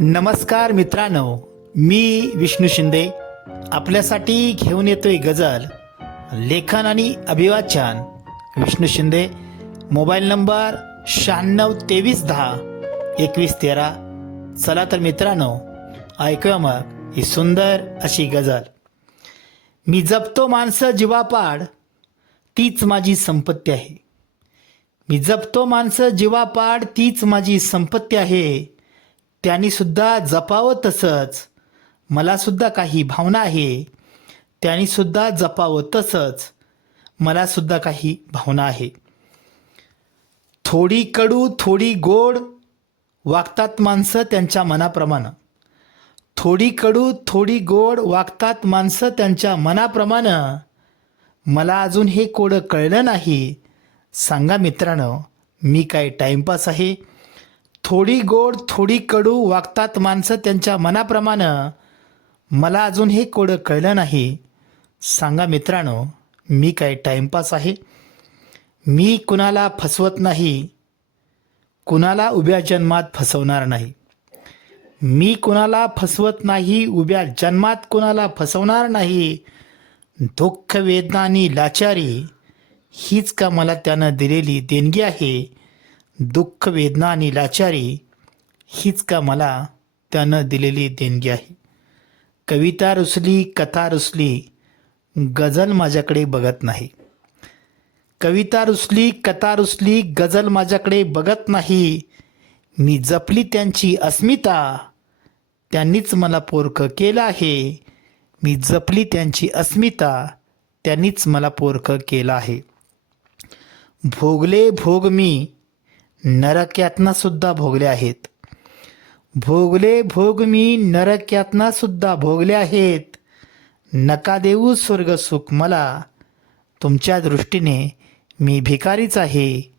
नमस्कार मित्रांनो, मी विष्णू शिंदे आपल्यासाठी घेऊन येतोय गझल. लेखन आणि अभिवाचन विष्णू शिंदे. Mobile number 9623102113. चला तर मित्रांनो, ऐकूया मग ही सुंदर अशी गझल. मी जपतो माणसं जीवापाड, तीच माझी संपत्ती आहे. मी जपतो माणसं जीवापाड, तीच माझी संपत्ती आहे. त्यांनी सुद्धा जपावं तसंच मला सुद्धा काही भावना आहे. त्यांनी सुद्धा जपावं तसंच मला सुद्धा काही भावना आहे. थोडी कडू थोडी गोड वागतात माणसं त्यांच्या मनाप्रमाणे. थोडी कडू थोडी गोड वागतात माणसं त्यांच्या मनाप्रमाणे. मला अजून हे कोडं कळलं नाही. सांगा मित्रांनो, मी काय टाइमपास आहे? थोडी गोड थोडी कडू वागतात माणसं त्यांच्या मनाप्रमाणे. मला अजून हे कोडं कळलं नाही. सांगा मित्रांनो, मी काय टाइमपास आहे? मी कुणाला फसवत नाही, कुणाला उभ्या जन्मात फसवणार नाही. मी कुणाला फसवत नाही, उभ्या जन्मात कुणाला फसवणार नाही. दुःख वेदना आणि लाचारी हीच का मला त्यानं दिलेली देणगी आहे. दुःख वेदना आणि लाचारी हीच का मला त्यानं दिलेली देणगी आहे. कविता रुसली कथा रुसली, गझल माझ्याकडे बघत नाही. कविता रुसली कथा रुसली, गझल माझ्याकडे बघत नाही. मी जपली त्यांची अस्मिता, त्यांनीच मला पोरकं केलं आहे. मी जपली त्यांची अस्मिता, त्यांनीच मला पोरकं केलं आहे. भोगले भोग मी नरक यातना सुद्धा भोगले आहेत. भोगले भोग मी नरक यातना सुद्धा भोगले आहेत. नका देऊ स्वर्ग सुख मला, तुमच्या दृष्टीने मी भिकारीच आहे.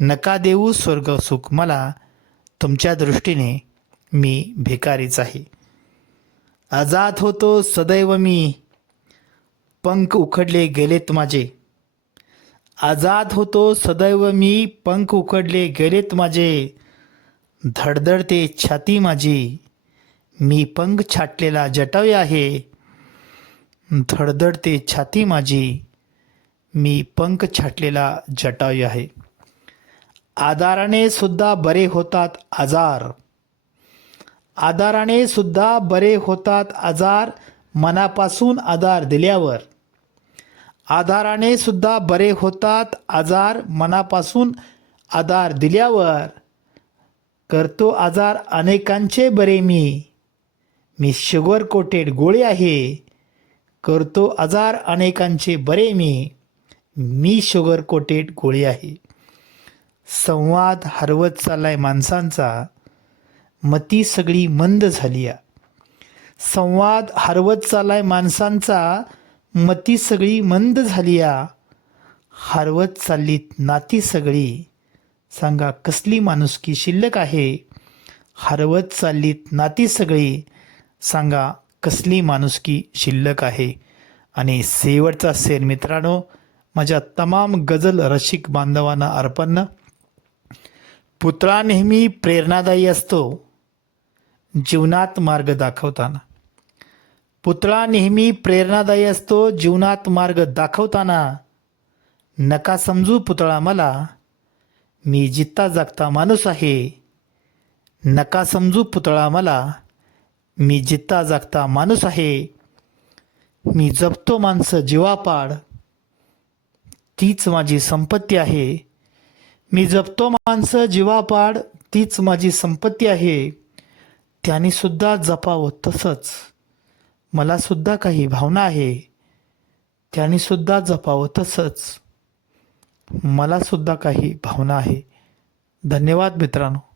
नका देऊ स्वर्ग सुख मला, तुमच्या दृष्टीने मी भिकारीच आहे. आजाद होतो सदैव मी, पंख उखडले गेलेत माझे. आजाद होतो सदैव मी, पंख उखडले गेलेत माझे. धडधडते छाती माझी, मी पंख छाटलेला जटावी आहे. धडधडते छाती माझी, मी पंख छाटलेला जटावी आहे. आधाराने सुद्धा बरे होतात आजार. आधाराने सुद्धा बरे होतात आजार, मनापासून आधार दिल्यावर. आधाराने सुद्धा बरे होतात आजार, मनापासून आधार दिल्यावर. करतो आजार अनेकांचे बरे मी, मी शुगर कोटेड गोळी आहे. करतो आजार अनेकांचे बरे मी, मी शुगर कोटेड गोळी आहे. संवाद हरवत चाललाय माणसांचा, मती सगळी मंद झाली या. संवाद हरवत चाललाय माणसांचा, मती सगळी मंद झाली या. हरवत चाललीत नाती सगळी, सांगा कसली माणुसकी शिल्लक आहे. हरवत चाललीत नाती सगळी, सांगा कसली माणुसकी शिल्लक आहे. आणि शेवटचा शेर मित्रांनो, माझ्या तमाम गझल रसिक बांधवांना अर्पण. पुतळा नेहमी प्रेरणादायी असतो जीवनात मार्ग दाखवताना. पुतळा नेहमी प्रेरणादायी असतो जीवनात मार्ग दाखवताना. नका समजू पुतळा मला, मी जित्ता जागता माणूस आहे. नका समजू पुतळा मला, मी जित्ता जागता माणूस आहे. मी जपतो माणसं जीवापाड, तीच माझी संपत्ती आहे. मी जपतो माणसं जीवापाड, तीच माझी संपत्ती आहे. त्यांनी सुद्धा जपावं तसंच मला सुद्धा काही भावना आहे. त्यांनी सुद्धा जपावं तसंच मला सुद्धा काही भावना आहे. धन्यवाद मित्रांनो.